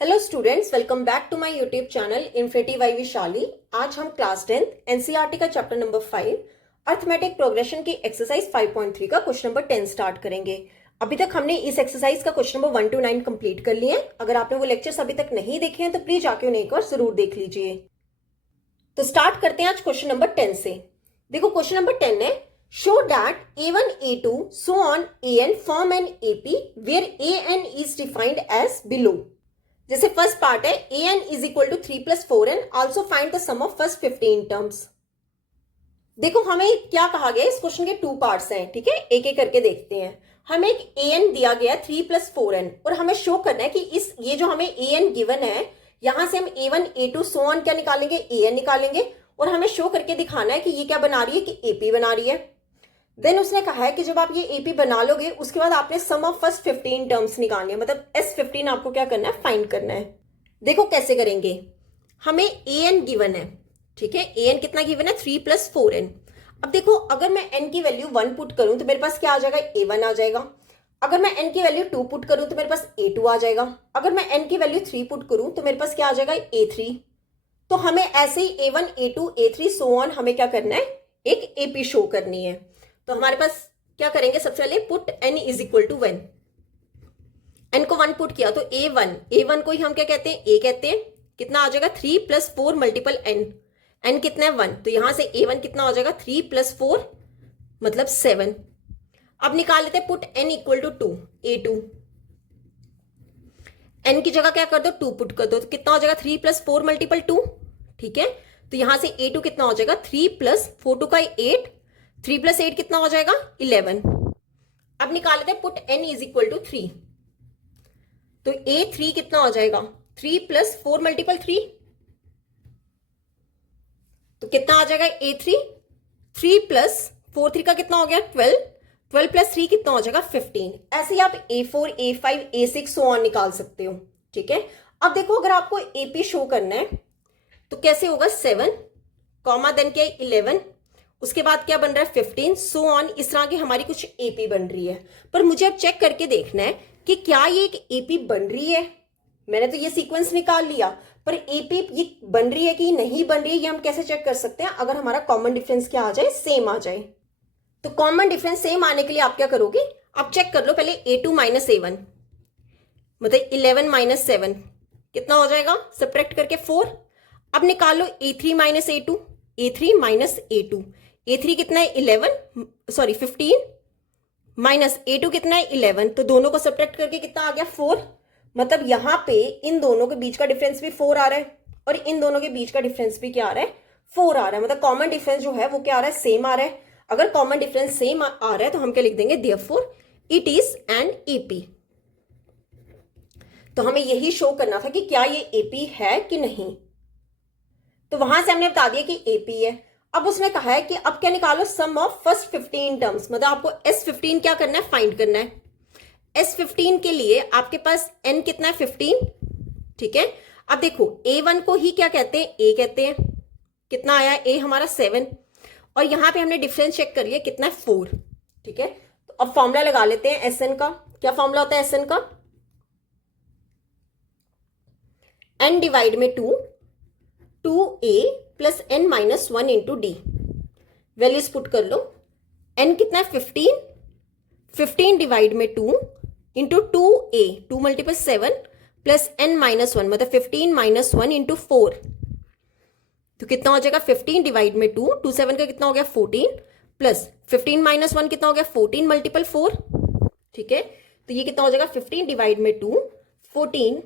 Hello students, welcome back to my YouTube channel infinity by Vishali. आज हम class 10 NCERT का chapter number 5 arithmetic progression की exercise 5.3 का question number 10 start करेंगे। अभी तक हमने इस एक्सरसाइज का क्वेश्चन नंबर 1 to 9 कंप्लीट कर लिए हैं। अगर आपने वो लेक्चर्स अभी तक नहीं देखे हैं तो प्लीज जाके उन्हें एक बार जरूर देख लीजिए। तो स्टार्ट करते हैं आज क्वेश्चन नंबर 10 से। देखो क्वेश्चन नंबर 10 है, show that a1 a2 so on an form an ap where an is defined as below। जैसे फर्स्ट पार्ट है an is equal to 3 plus 4n, also find the sum of first 15 terms. देखो हमें क्या कहा गया, इस question के two parts हैं, ठीक है, एक एक करके देखते हैं। हमें एक an दिया गया 3 प्लस 4n और हमें शो करना है कि इस ये जो हमें an गिवन है, यहां से हम a1 a2 सो ऑन क्या निकालेंगे, an निकालेंगे और हमें शो करके दिखाना है कि ये क्या बना रही है, कि ap बना रही है। देन उसने कहा है कि जब आप ये एपी बना लोगे उसके बाद आपने सम ऑफ फर्स्ट 15 टर्म्स निकालनी है, मतलब S15 आपको क्या करना है, फाइंड करना है। देखो कैसे करेंगे, हमें an गिवन है, ठीक है, an कितना गिवन है, 3 प्लस 4n। अब देखो अगर मैं n की वैल्यू 1 पुट करूं तो मेरे पास क्या आ जाएगा, a1 आ जाएगा। अगर मैं n की वैल्यू 2 पुट करूं तो मेरे पास a2 आ जाएगा। अगर मैं n की वैल्यू 3 पुट करूं तो मेरे पास क्या आ जाएगा, a3। तो हमें ऐसे ही a1 a2 a3 so on हमें क्या करना है, एक ap शो करनी है। तो हमारे पास क्या करेंगे, सबसे पहले put n is equal to 1, n को 1 पुट किया तो a1 को ही हम क्या कहते हैं, a कहते हैं। कितना आ जाएगा, 3 प्लस 4 मल्टीपल n कितना है 1, तो यहां से a1 कितना हो जाएगा, 3 प्लस 4 मतलब 7। अब निकाल लेते हैं put n equal to 2 a2, n की जगह क्या कर दो, 2 पुट कर दो, तो कितना हो जाएगा 3 प्लस 4 मल्टीपल 2, ठीक है। तो यहां से a2 कितना हो जाएगा, 3 प्लस 4 2 का 8, 3 प्लस 8 कितना हो जाएगा, 11। अब निकाल लेते हैं put n is equal to 3, तो a3 कितना हो जाएगा, 3 प्लस 4 मल्टीपल 3, तो कितना आ जाएगा a3, 3 प्लस 4 3 का कितना हो गया 12, 12 प्लस 3 कितना हो जाएगा 15। ऐसे ही आप a4 a5 a6 so on निकाल सकते हो, ठीक है। अब देखो अगर आपको ap शो करना है तो कैसे होगा, 7 कॉमा देन क्या 11, उसके बाद क्या बन रहा है 15 सो ऑन, इस तरह की हमारी कुछ एपी बन रही है। पर मुझे अब चेक करके देखना है कि क्या ये एक एपी बन रही है। मैंने तो ये सीक्वेंस निकाल लिया, पर एपी ये बन रही है कि नहीं बन रही है, ये हम कैसे चेक कर सकते हैं, अगर हमारा कॉमन डिफरेंस क्या आ जाए, सेम आ जाए। तो कॉमन डिफरेंस सेम आने के लिए आप क्या करोगे, आप चेक कर लो पहले a2 माइनस a1, मतलब 11 माइनस 7 कितना हो जाएगा, सब्ट्रैक्ट करके 4। अब निकाल लो a3 minus a2, a3 minus a2, a3 कितना है 15 माइनस a2 कितना है 11, तो दोनों को सब्ट्रैक्ट करके कितना आ गया 4। मतलब यहां पे इन दोनों के बीच का डिफरेंस भी 4 आ रहा है और इन दोनों के बीच का डिफरेंस भी क्या आ रहा है, 4 आ रहा है। मतलब कॉमन डिफरेंस जो है वो क्या आ रहा है, सेम आ रहा है। अगर कॉमन डिफरेंस सेम आ रहा है तो हम क्या लिख देंगे, therefore it is an AP. तो हमें यही शो करना था कि क्या ये एपी है कि नहीं। तो वहां से हमने बता दिया कि एपी है। अब उसने कहा है कि अब क्या निकालो, सम ऑफ फर्स्ट 15 टर्म्स, मतलब आपको S15 क्या करना है, फाइंड करना है। S15 के लिए आपके पास n कितना है 15, ठीक है। अब देखो a1 को ही क्या कहते हैं, a कहते हैं। कितना आया a हमारा 7, और यहां पे हमने डिफरेंस चेक कर लिया कितना है 4, ठीक है। तो अब फॉर्मूला लगा लेते हैं Sn का। क्या फॉर्मूला होता है Sn का, n डिवाइड में 2a plus n minus 1 into D. Values put कर लो, n कितना है 15 डिवाइड में 2 into 2a, 2 multiple 7 plus n minus 1, मतलब 15 माइनस 1 इंटू 4, तो कितना हो जाएगा 15 डिवाइड में 2, 2 7 का कितना हो गया 14 प्लस 15 माइनस 1 कितना हो गया 14 मल्टीपल 4, ठीक है। तो ये कितना हो जाएगा 15 डिवाइड में 2, 14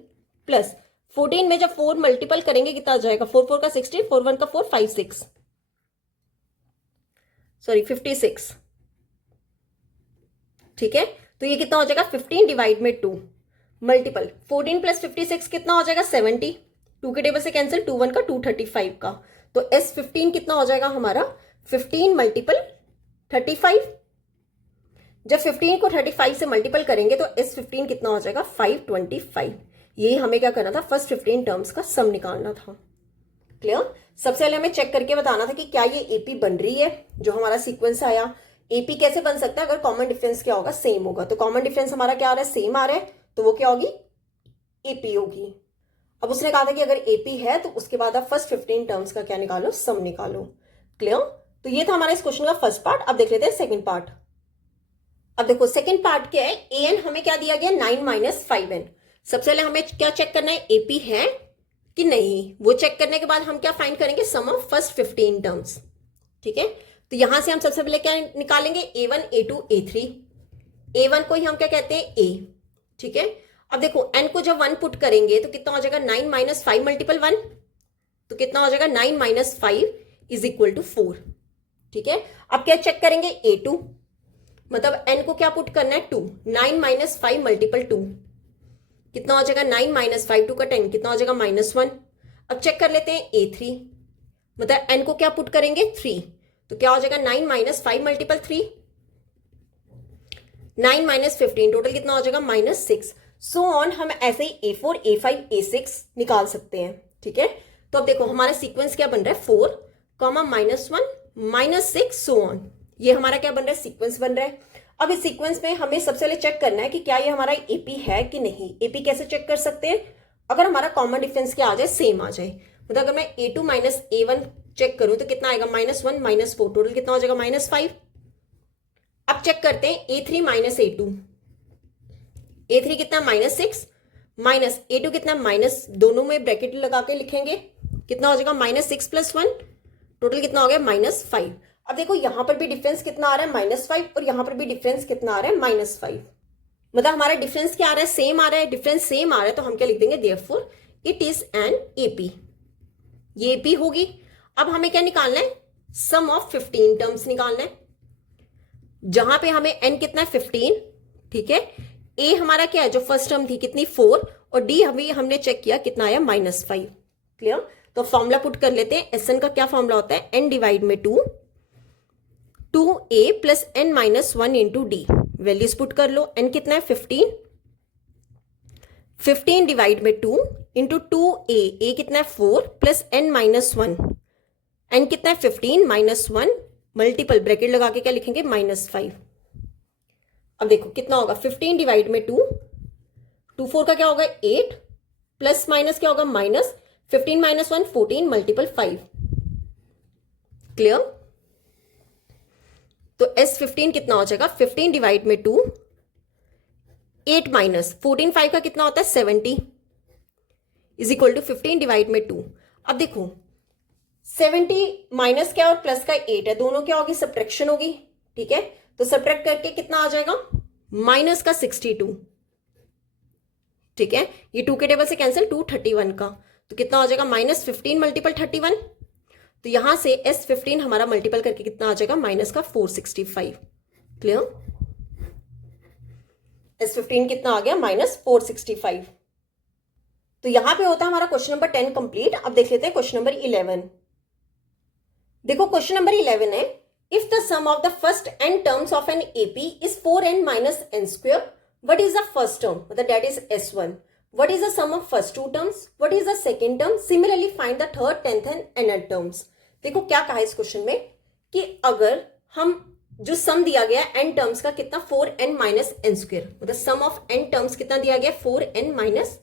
प्लस 14 में जब 4 मल्टीपल करेंगे कितना आ जाएगा, 4 4 का 16, 4 1 का 4, 5 6, सॉरी 56, ठीक है। तो ये कितना हो जाएगा 15 डिवाइड में 2 मल्टीपल 14 प्लस 56 कितना हो जाएगा 70, 2 के टेबल से कैंसिल, 2 1 का 235 का। तो S15 कितना हो जाएगा हमारा 15 मल्टीपल 35। जब 15 को 35 से मल्टीपल करेंगे तो S15 कितना हो जाएगा 525। ये हमें क्या करना था, फर्स्ट 15 टर्म्स का सम निकालना था। क्लियर। सबसे पहले हमें चेक करके बताना था कि क्या ये एपी बन रही है, जो हमारा सीक्वेंस आया। एपी कैसे बन सकता है, अगर कॉमन डिफरेंस क्या होगा, सेम होगा। तो कॉमन डिफरेंस हमारा क्या आ रहा है, सेम आ रहा है, तो वो क्या होगी, एपी होगी। अब उसने कहा था कि अगर एपी है तो उसके बाद आप फर्स्ट 15 टर्म्स का क्या निकालो, सम निकालो। क्लियर? तो ये था हमारा इस क्वेश्चन का फर्स्ट पार्ट। अब देख लेते हैं सेकंड पार्ट। अब देखो सेकंड पार्ट क्या है, एन हमें क्या दिया गया 9 माइनस 5n। सबसे पहले हमें क्या चेक करना है, एपी है कि नहीं। वो चेक करने के बाद हम क्या फाइंड करेंगे, सम ऑफ फर्स्ट 15 टर्म्स। ठीक है, तो यहां से हम सबसे पहले क्या निकालेंगे, a1 a2 a3। a1 को ही हम क्या कहते हैं, a। ठीक है, अब देखो n को जब 1 पुट करेंगे तो कितना हो जाएगा, 9 माइनस 5 मल्टीपल 1, तो कितना हो जाएगा 9 माइनस 5 इज इक्वल टू 4। ठीक है, अब क्या चेक करेंगे, a2 मतलब n को क्या पुट करना है, 2। 9 माइनस 5 मल्टीपल 2 कितना हो जाएगा, 9 माइनस 5 2 का 10 कितना हो जाएगा, -1। अब चेक कर लेते हैं a3 मतलब n को क्या पुट करेंगे, 3, तो क्या हो जाएगा 9 माइनस 5 मल्टीपल 3, 9 माइनस 15 टोटल कितना हो जाएगा, -6। सो ऑन हम ऐसे ही a4 a5 a6 निकाल सकते हैं। ठीक है, तो अब देखो हमारा सीक्वेंस क्या बन रहा है, 4 कॉमा -1 -6 सो ऑन। ये हमारा क्या बन रहा है, सीक्वेंस बन रहा है। अब इस सीक्वेंस में हमें सबसे पहले चेक करना है कि क्या ये हमारा एपी है कि नहीं। एपी कैसे चेक कर सकते हैं, अगर हमारा कॉमन डिफरेंस क्या आ जाए, सेम आ जाए। मतलब अगर मैं a2 माइनस a1 चेक करूं तो कितना आएगा, -1 -4 टोटल कितना हो जाएगा, -5। अब चेक करते हैं a3 माइनस a2, a3 कितना -6 माइनस a2 कितना माइनस, दोनों में ब्रैकेट लगा के लिखेंगे, कितना हो जाएगा -6 + 1 टोटल कितना हो गया, -5। अब देखो यहां पर भी डिफरेंस कितना आ रहा है, -5, और यहां पर भी डिफरेंस कितना आ रहा है, -5। मतलब हमारा डिफरेंस क्या आ रहा है, सेम आ रहा है। डिफरेंस सेम आ रहा है तो हम क्या लिख देंगे, therefore it is an AP. ये एपी होगी। अब हमें क्या निकालना है, सम ऑफ 15 टर्म्स निकालना है, जहां पे हमें n कितना है, 15। ठीक है, a हमारा क्या है, जो फर्स्ट टर्म थी कितनी, 4, और d अभी हमने चेक किया कितना आया, -5। क्लियर? तो फॉर्मूला पुट कर लेते हैं। एस एन का क्या फॉर्मूला होता है, n डिवाइड में 2a plus n minus 1 into D. Values put कर लो, n कितना है, 15, 15 डिवाइड में 2 इंटू 2a, a कितना है 4 प्लस n माइनस 1, n कितना है 15 माइनस 1 मल्टीपल ब्रैकेट लगा के क्या लिखेंगे, -5। अब देखो कितना होगा, 15 डिवाइड में 2, 2 4 का क्या होगा, 8 प्लस माइनस क्या होगा, माइनस 15 माइनस 1 14 मल्टीपल 5। क्लियर? तो S15 कितना हो जाएगा, 15 डिवाइड में 2, 8 माइनस 14 5 का कितना होता है, 70 इज इक्वल टू 15 डिवाइड में 2। अब देखो 70 माइनस क्या और प्लस का 8 है, दोनों क्या होगी, सब्ट्रैक्शन होगी। ठीक है, तो सब्ट्रैक्ट करके कितना आ जाएगा, माइनस का 62। ठीक है, ये 2 के टेबल से कैंसिल, 2 31 का, तो कितना हो जाएगा, -15 मल्टीपल 31। तो यहां से S15 हमारा मल्टीपल करके कितना आ जाएगा, माइनस का 465। क्लियर? S15 कितना आ गया, -465। तो यहां पे होता है हमारा क्वेश्चन नंबर 10 कंप्लीट। अब देख लेते हैं क्वेश्चन नंबर 11। देखो क्वेश्चन नंबर 11 है, if the sum of the first n terms of an AP is 4n minus n square, what is the first term, मतलब that is S1। What is the sum of first two terms? What is the second term? Similarly, find the third, 10th and nth terms. देखो क्या कहा है इस question में कि अगर हम जो सम दिया गया n टर्म्स का कितना, 4n माइनस एन स्क्वेयर, मतलब सम ऑफ n टर्म्स कितना दिया गया, 4n माइनस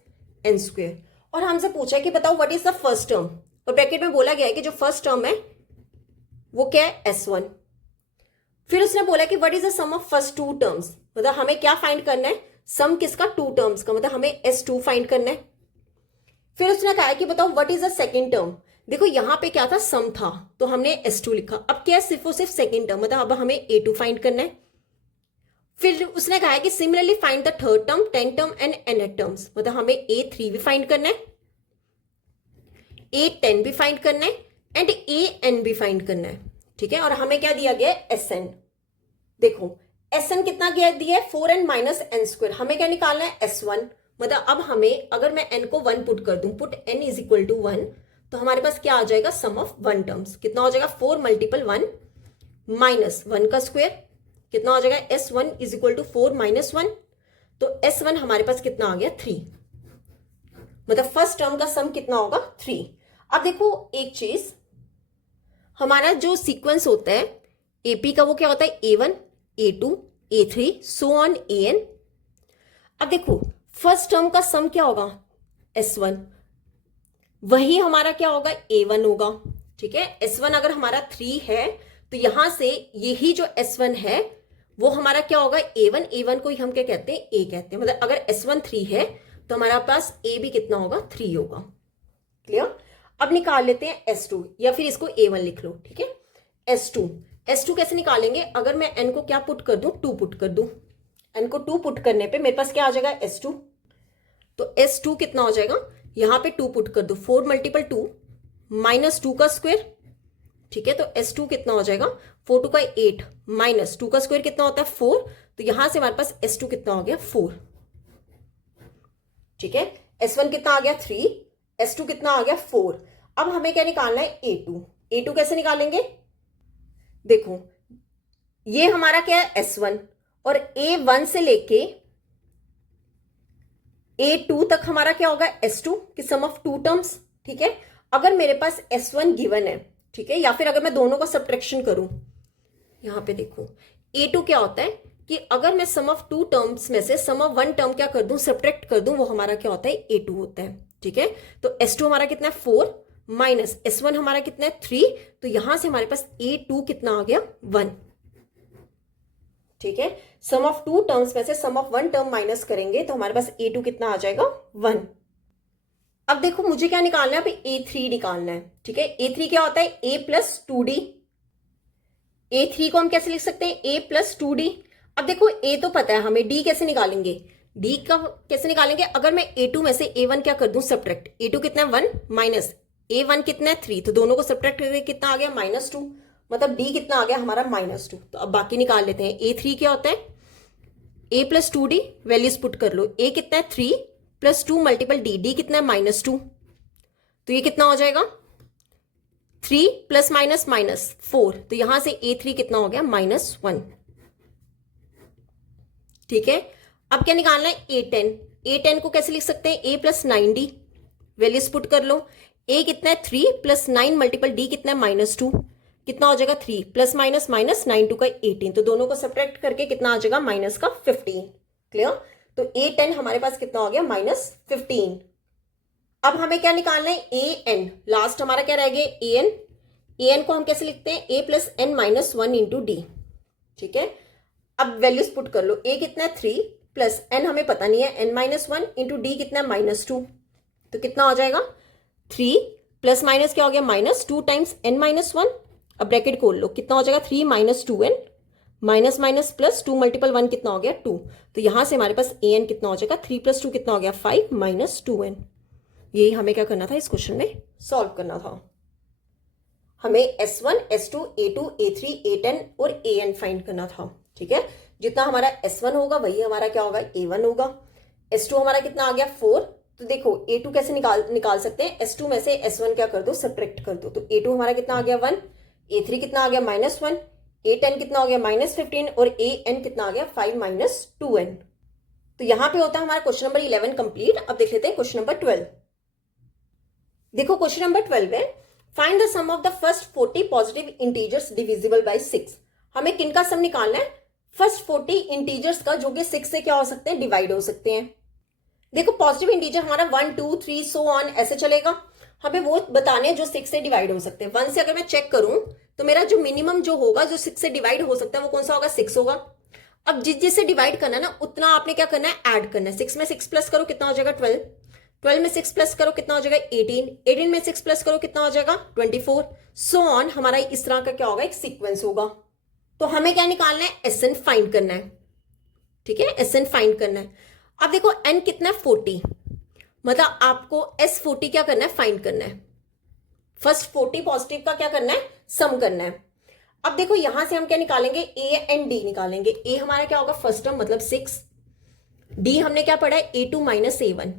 एन स्क्वेयर, और हमसे पूछा है कि बताओ what is the first term, और ब्रैकेट में बोला गया है कि जो फर्स्ट टर्म है वो क्या है, S1। फिर उसने बोला कि what is the sum of first two terms, मतलब हमें क्या फाइंड करना है, सम किसका, 2 टर्म्स का, मतलब हमें S2 फाइंड करना है। फिर उसने कहा कि बताओ what is the second term. देखो यहां पे क्या था, सम था तो हमने S2 लिखा। अब क्या है, सिर्फ और सिर्फ सेकंड टर्म, मतलब अब हमें A2 फाइंड करना है। फिर उसने कहा कि similarly find the third term, 10 term and nth terms, मतलब हमें A3 भी फाइंड करना है, A10 भी फाइंड करना है एंड AN भी फाइंड करना है। ठीक है, और हमें क्या दिया गया है, SN। देखो SN कितना दिया है, 4n माइनस एन स्क्वायर, हमें क्या निकालना है, S1। मतलब अब हमें अगर मैं n को 1 पुट कर दूं, put n is equal to 1, तो हमारे पास क्या आ जाएगा, सम ऑफ 1 टर्म्स कितना हो जाएगा, 4 मल्टीपल 1 माइनस 1 का स्क्वायर, कितना हो जाएगा, S1 is equal to 4 minus 1, तो S1 हमारे पास कितना आ गया, 3। मतलब फर्स्ट टर्म का सम कितना होगा, 3। अब देखो एक चीज, हमारा जो सीक्वेंस होता है एपी का वो क्या होता है, A1 A2 A3 so on AN। अब देखो फर्स्ट टर्म का सम क्या होगा, S1, वही हमारा क्या होगा, A1 होगा। ठीक है, S1 अगर हमारा 3 है तो यहां से यही जो S1 है वो हमारा क्या होगा, A1। A1 को ही हम क्या कहते हैं, A कहते हैं। मतलब अगर S1 3 है तो हमारा पास A भी कितना होगा, 3 होगा। क्लियर। अब निकाल लेते हैं S2, या फिर इसको A1 लिख लो। ठीक है, S2 कैसे निकालेंगे, अगर मैं n को क्या पुट कर दूं, 2 पुट कर दूं। n को 2 पुट करने पे मेरे पास क्या आ जाएगा, S2। तो S2 कितना हो जाएगा, यहां पे 2 पुट कर दो, 4 मल्टीपल 2 माइनस 2 का स्क्वायर। ठीक है, तो S2 कितना हो जाएगा, 4 2 का 8 माइनस 2 का स्क्वायर कितना होता है, 4। तो यहां से हमारे पास S2 कितना हो गया, 4। ठीक है, S1 कितना आ गया, 3, S2 कितना आ गया, 4। अब हमें क्या निकालना है, A2 कैसे निकालेंगे, देखो ये हमारा क्या है, S1, और A1 से लेके A2 तक हमारा क्या होगा, S2 की सम ऑफ 2 टर्म्स। ठीक है, अगर मेरे पास S1 गिवन है, ठीक है, या फिर अगर मैं दोनों का सब्ट्रैक्शन करूं, यहां पे देखो A2 क्या होता है कि अगर मैं सम ऑफ 2 टर्म्स में से सम ऑफ 1 टर्म क्या कर दूं, सब्ट्रैक्ट कर दूं, वो हमारा क्या होता है, A2 होता है। ठीक है, तो S2 हमारा कितना है, 4 माइनस S1 हमारा कितना है, 3। तो यहां से हमारे पास A2 कितना आ गया, 1। ठीक है, सम ऑफ 2 टर्म्स में से सम ऑफ 1 टर्म माइनस करेंगे तो हमारे पास A2 कितना आ जाएगा, 1। अब देखो मुझे क्या निकालना है, अभी A3 निकालना है। ठीक है, A3 क्या होता है, A प्लस 2D। A3 को हम कैसे लिख सकते हैं, A प्लस 2D। अब देखो A तो पता है हमें, D कैसे निकालेंगे, D का कैसे निकालेंगे, अगर मैं A2 में से A1 क्या कर दूं, सब्ट्रैक्ट। A2 कितना है, 1 माइनस A1 कितना है, 3। तो दोनों को सब्ट्रैक्ट करके कितना आ गया, -2। मतलब D कितना आ गया हमारा, -2। तो अब बाकी निकाल लेते हैं। A3 क्या होता है, A plus 2D, values put कर लो। A कितना है, 3 प्लस 2 मल्टीपल D कितना है, -2। तो ये कितना हो जाएगा, 3 प्लस माइनस माइनस 4। तो यहां से A3 कितना हो गया, -1। ठीक है, अब क्या निकालना है, A10 को कैसे लिख सकते हैं, A plus 9D, values put कर लो। A कितना है, 3 प्लस 9 मल्टीपल D कितना है, -2। कितना हो जाएगा, 3 प्लस माइनस माइनस 9 2 का 18। तो दोनों को सब्ट्रैक्ट करके कितना आ जाएगा, माइनस का 15। क्लियर। तो A10 हमारे पास कितना हो गया, -15। अब हमें क्या निकालना है, AN। लास्ट हमारा क्या रह गया, AN को हम कैसे लिखते हैं, A plus n minus 1 into D। ठीक है, अब वैल्यूज पुट कर लो। A कितना है, 3 प्लस n हमें पता नहीं है, n माइनस 1 इंटू D कितना है, -2। तो कितना हो जाएगा, 3 प्लस माइनस क्या हो गया, -2 टाइम्स n माइनस 1। अब ब्रैकेट खोल लो, कितना हो जाएगा, 3 minus 2n minus minus plus 2 multiple 1 कितना हो गया, 2। तो यहां से हमारे पास AN कितना हो जाएगा, 3 प्लस 2 कितना हो गया, 5 माइनस 2n। यही हमें क्या करना था, इस क्वेश्चन में सॉल्व करना था। हमें S1, S2, A2, A3, A10 और AN फाइंड करना था। ठीक है, जितना हमारा S1 होगा वही हमारा क्या होगा, A1 होगा। S2 हमारा कितना आ गया, 4। तो देखो A2 कैसे निकाल सकते हैं, S2 में से S1 क्या कर दो, सब्ट्रैक्ट कर दो। तो A2 हमारा कितना आ गया, 1। A3 कितना आ गया, -1। A10 कितना हो गया, -15। और AN कितना आ गया, 5 माइनस 2n। तो यहां पे होता है हमारा क्वेश्चन नंबर 11 कंप्लीट। अब देख लेते हैं क्वेश्चन नंबर 12। देखो क्वेश्चन नंबर 12 है, find the sum of the first 40 positive integers divisible by 6। हमें किनका सम निकालना है, फर्स्ट 40 इंटीजर्स का, जो कि 6 से क्या हो सकते हैं, डिवाइड हो सकते हैं। देखो पॉजिटिव इंटीजर हमारा 1 2 3 सो ऑन ऐसे चलेगा, हमें वो बताने हैं जो 6 से डिवाइड हो सकते हैं। 1 से अगर मैं चेक करूं तो मेरा जो मिनिमम जो होगा, जो 6 से डिवाइड हो सकता है, वो कौन सा होगा, 6 होगा। अब जिससे डिवाइड करना है ना, उतना आपने क्या करना है, ऐड करना है। 6 में 6 प्लस करो कितना हो जाएगा, 12। 12 में 6 प्लस करो कितना हो जाएगा, 18। 18 में 6 प्लस करो कितना हो जाएगा, 24। सो ऑन हमारा इस तरह का क्या होगा, एक सीक्वेंस होगा। तो हमें क्या निकालना है, SN फाइंड करना है। ठीक है, SN फाइंड करना है। अब देखो N कितना है, 40। मतलब आपको S40 क्या करना है, फाइंड करना है। फर्स्ट 40 पॉजिटिव का क्या करना है, सम करना है। अब देखो यहां से हम क्या निकालेंगे, A एंड D निकालेंगे। A हमारा क्या होगा, फर्स्ट टर्म मतलब 6। D हमने क्या पढ़ा है, A2 माइनस A1।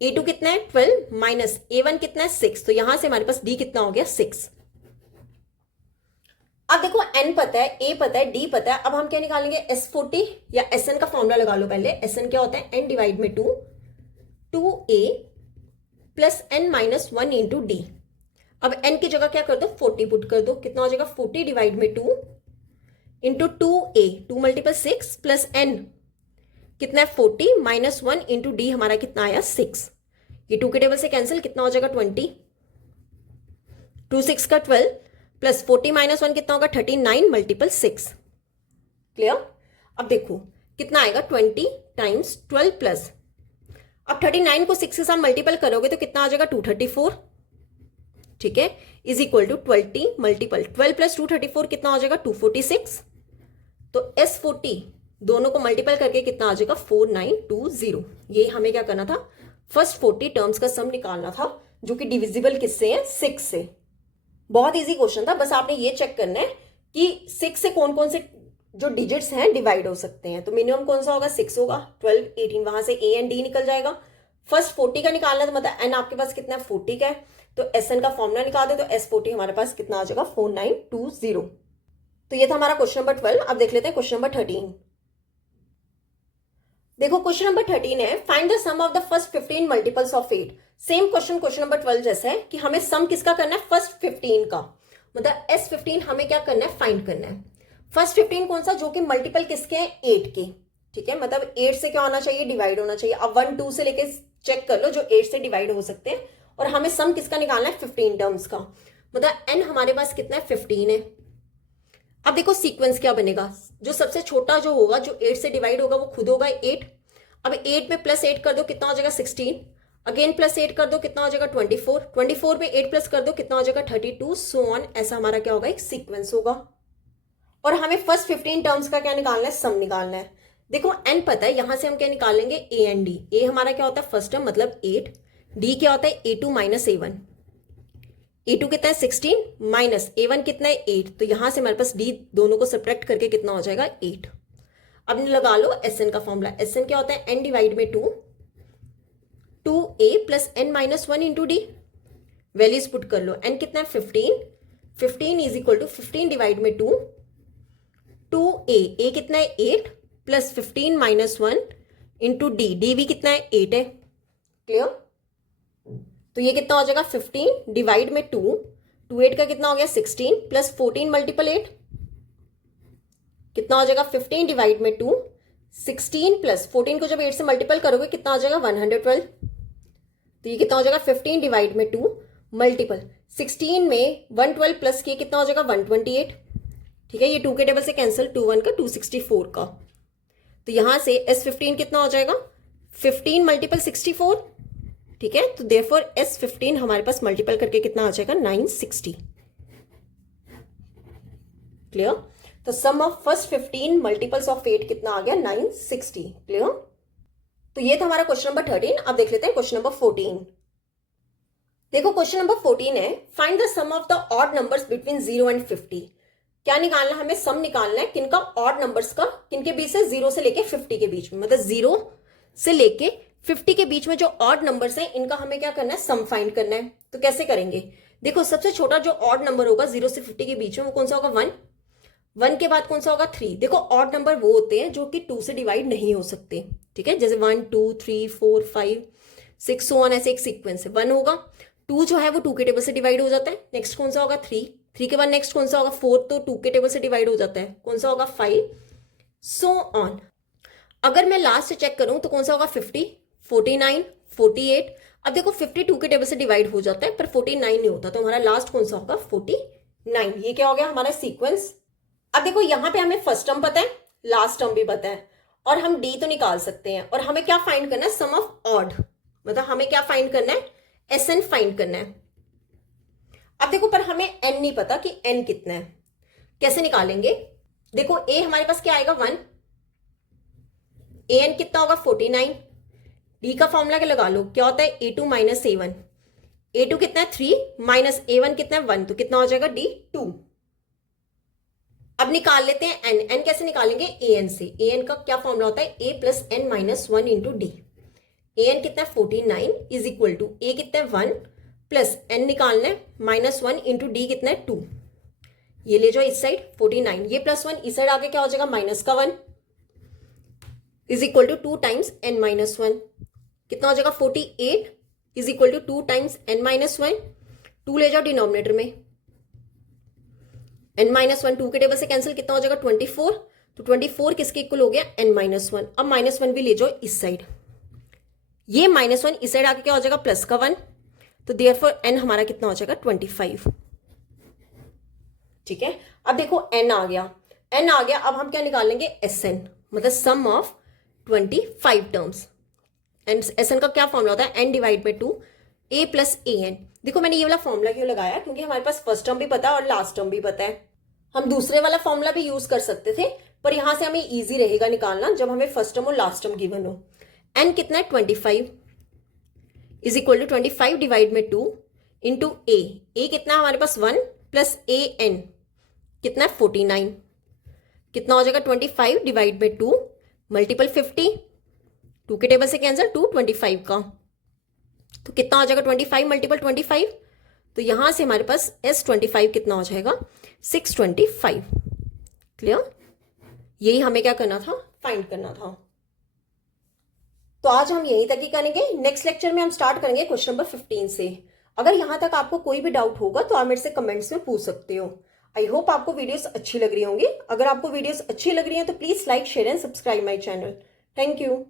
A2 कितना है, 12 माइनस A1 कितना है, 6। तो यहां से हमारे पास D कितना हो गया, 6। अब देखो N पता है, A पता है, D पता है। अब हम क्या निकालेंगे, S40 या SN का फॉर्मूला लगा लो पहले। SN क्या होता है, N डिवाइड में 2, 2A plus N minus 1 into D। अब N की जगह क्या कर दो, 40 पुट कर दो। कितना हो जाएगा, 40 डिवाइड में 2 into 2A, 2 multiple 6 plus N कितना है, 40 माइनस 1 इंटू D हमारा कितना आया, 6। ये 2 के टेबल से कैंसिल, कितना हो जाएगा 20, 2 6 का 12 प्लस 40 माइनस 1 कितना होगा 39 मल्टीपल 6। क्लियर। अब देखो कितना आएगा 20 टाइम्स 12 प्लस, अब 39 को 6 के साथ मल्टीपल करोगे तो कितना आ जाएगा 234, ठीक है, is equal to 20 multiple 12 plus 234 कितना हो जाएगा 246। तो S40 दोनों को मल्टीपल करके कितना आ जाएगा 4920। ये हमें क्या करना था, फर्स्ट 40 टर्म्स का सम निकालना था जो कि डिविजिबल किससे है 6 से। बहुत इजी क्वेश्चन था, बस आपने ये चेक करना है कि 6 से कौन कौन से जो डिजिट्स हैं डिवाइड हो सकते हैं। तो मिनिमम कौन सा होगा 6 होगा, 12 18 वहां से A एंड D निकल जाएगा। फर्स्ट 40 का निकालना है, तो मतलब N आपके पास कितना है 40 का है, तो SN का फॉर्मूला निकाल दे, तो S40 हमारे पास कितना आ जाएगा 4920। तो ये था हमारा क्वेश्चन नंबर 12। अब देख लेते हैं क्वेश्चन नंबर 13। देखो क्वेश्चन नंबर 13 है, find the sum of the first 15 multiples of 8। Same question number 12 जैसा है कि हमें सम किसका करना है, फर्स्ट 15 का, मतलब S15 हमें क्या करना है, फाइंड करना है। फर्स्ट 15 कौन सा, जो कि मल्टीपल किसके हैं 8 के, ठीक है, मतलब 8 से क्या होना चाहिए, डिवाइड होना चाहिए। अब 1 2 से लेके चेक कर लो जो 8 से डिवाइड हो सकते हैं, और हमें सम किसका निकालना है 15 टर्म्स का, मतलब n हमारे पास कितना है 15 है। अब देखो सीक्वेंस क्या बनेगा, जो सबसे छोटा जो होगा जो 8 से डिवाइड होगा वो खुद होगा 8। अब 8 में प्लस 8 कर दो कितना हो जाएगा 16, अगेन प्लस 8 कर दो कितना हो जाएगा 24, 24 में 8 प्लस कर दो कितना हो जाएगा 32, सो ऑन। ऐसा हमारा क्या होगा, एक सीक्वेंस होगा। और हमें फर्स्ट 15 टर्म्स का क्या निकालना है, सम निकालना है। देखो n पता है, यहां से हम क्या निकाल लेंगे a एंड d। a हमारा क्या होता है फर्स्ट टर्म मतलब 8, d क्या होता है a2 माइनस a1, a2 कितना है 16 माइनस a1 कितना है 8, तो यहां से हमारे पास d दोनों को सब्ट्रैक्ट करके कितना हो जाएगा 8। अब लगा लो SN का फॉर्मूला, SN क्या होता है n डिवाइड में 2, 2a plus n minus 1 into D. Values put कर लो, n कितना है 15, 15 इज इक्वल टू 15 डिवाइड में 2, 2a, a कितना है 8 plus 15 minus 1 into D, D भी कितना है 8 है। क्लियर। तो ये कितना हो जाएगा 15 डिवाइड में 2, 2 8 का कितना हो गया 16 प्लस 14 मल्टीपल 8 कितना हो जाएगा 15 डिवाइड में 2, 16 प्लस 14 को जब 8 से मल्टीपल करोगे कितना हो जाएगा 112। तो ये कितना हो जाएगा 15 डिवाइड में 2 मल्टीपल 16 में 112 प्लस किए कितना हो जाएगा 128, ठीक है। ये 2 के टेबल से कैंसिल, 2 1 का 264 का, तो यहां से S15 कितना हो जाएगा 15 मल्टीपल 64, ठीक है। तो देयरफॉर S15 हमारे पास मल्टीपल करके कितना आ जाएगा 960। क्लियर। तो सम ऑफ फर्स्ट 15 मल्टीपल्स ऑफ 8 कितना आ गया 960। क्लियर। तो ये था हमारा क्वेश्चन नंबर 13। अब देख लेते हैं क्वेश्चन नंबर 14। देखो क्वेश्चन नंबर 14 है, find the sum of the odd numbers between 0 and 50। क्या निकालना, हमें सम निकालना है किनका, ऑड नंबर्स का, किनके बीच से 0 से लेके 50 के बीच में, मतलब 0 से लेके 50 के बीच में जो ऑड नंबर्स हैं इनका हमें क्या करना है, सम फाइंड करना है। तो कैसे करेंगे, देखो सबसे छोटा जो ऑड नंबर होगा 0 से 50 के बीच में वो कौन सा होगा 1, 1 के बाद कौन सा होगा 3। देखो ऑड नंबर वो होते हैं जो कि 2 से डिवाइड नहीं हो सकते, ठीक है, जैसे 1 2 3 4 5 6 सो ऑन, ऐसे एक सीक्वेंस है। 1 होगा, 2 जो है वो 2 के टेबल से डिवाइड हो जाता है, नेक्स्ट कौन सा होगा 3, 3 के बाद नेक्स्ट कौन सा होगा 4, तो 2 के टेबल से डिवाइड हो जाता है, कौन सा होगा 5, सो ऑन। अगर मैं लास्ट से चेक करूं तो कौन सा होगा 50, 49, 48। अब देखो 52 के टेबल से डिवाइड हो जाता है पर 49 नहीं होता, तो हमारा लास्ट कौन सा होगा 49। ये क्या हो गया हमारा सीक्वेंस। अब देखो यहां पे हमें फर्स्ट टर्म पता है, लास्ट टर्म भी पता है, और हम डी तो निकाल सकते हैं। और हमें क्या फाइंड करना है, सम ऑफ ऑड, मतलब हमें क्या फाइंड करना है, SN फाइंड करना है। अब देखो पर हमें n नहीं पता कि n कितना है, कैसे निकालेंगे। देखो a हमारे पास क्या आएगा 1, an कितना होगा 49, d का फॉर्मूला क्या लगा लो, क्या होता है a2 माइनस a1, a2 कितना है 3 माइनस a1 कितना है 1, तो कितना हो जाएगा d 2। अब निकाल लेते हैं n, n कैसे निकालेंगे an से, an का क्या फॉर्मूला होता है a plus n minus 1 into D. an कितना है 49 इज इक्वल टू a कितना है 1 प्लस n निकालना है माइनस 1 इंटू डी कितना है 2। ये ले जाओ इस साइड 49, ये प्लस 1 इस साइड आगे क्या हो जाएगा माइनस का 1 is equal to 2 times n minus 1, कितना हो जाएगा 48 is equal to 2 times n minus 1, 2 ले जाओ डिनोमिनेटर में, n माइनस 1 2 के टेबल से कैंसिल, कितना हो जाएगा 24, तो 24 किसके इक्वल हो गया n माइनस 1। अब माइनस 1 भी ले जाओ इस साइड, ये -1 इस साइड आके क्या हो जाएगा प्लस का 1, तो देयरफॉर n हमारा कितना हो जाएगा 25। ठीक है, अब देखो n आ गया, अब हम क्या निकाल लेंगे Sn, मतलब सम ऑफ 25 टर्म्स। एंड Sn का क्या फॉर्मूला होता है, n divide by 2 a plus an। देखो मैंने ये वाला फॉर्मूला क्यों लगाया, क्योंकि हमारे पास फर्स्ट टर्म भी पता है और लास्ट टर्म भी पता है। हम दूसरे वाला फॉर्मूला भी यूज कर सकते थे, पर यहां से हमें इजी रहेगा निकालना जब हमें फर्स्ट टर्म और लास्ट टर्म गिवन हो। n कितना है 25 इज इक्वल टू 25 डिवाइड में 2 इंटू a कितना है हमारे पास 1 प्लस an कितना है 49, कितना हो जाएगा 25 डिवाइड बाई 2 मल्टीपल 50, 2 के टेबल से कैंसिल 2 25 का, तो कितना हो जाएगा 25 मल्टीपल 25, तो यहां से हमारे पास S25 कितना हो जाएगा 625। क्लियर, यही हमें क्या करना था, फाइंड करना था। तो आज हम यहीं तक ही करेंगे, नेक्स्ट लेक्चर में हम स्टार्ट करेंगे क्वेश्चन नंबर 15 से। अगर यहां तक आपको कोई भी डाउट होगा तो आप मेरे से कमेंट्स में पूछ सकते हो। आई होप आपको वीडियोस अच्छी लग रही होंगी। अगर आपको वीडियोस अच्छी लग रही हैं तो please like share and subscribe my channel. Thank you.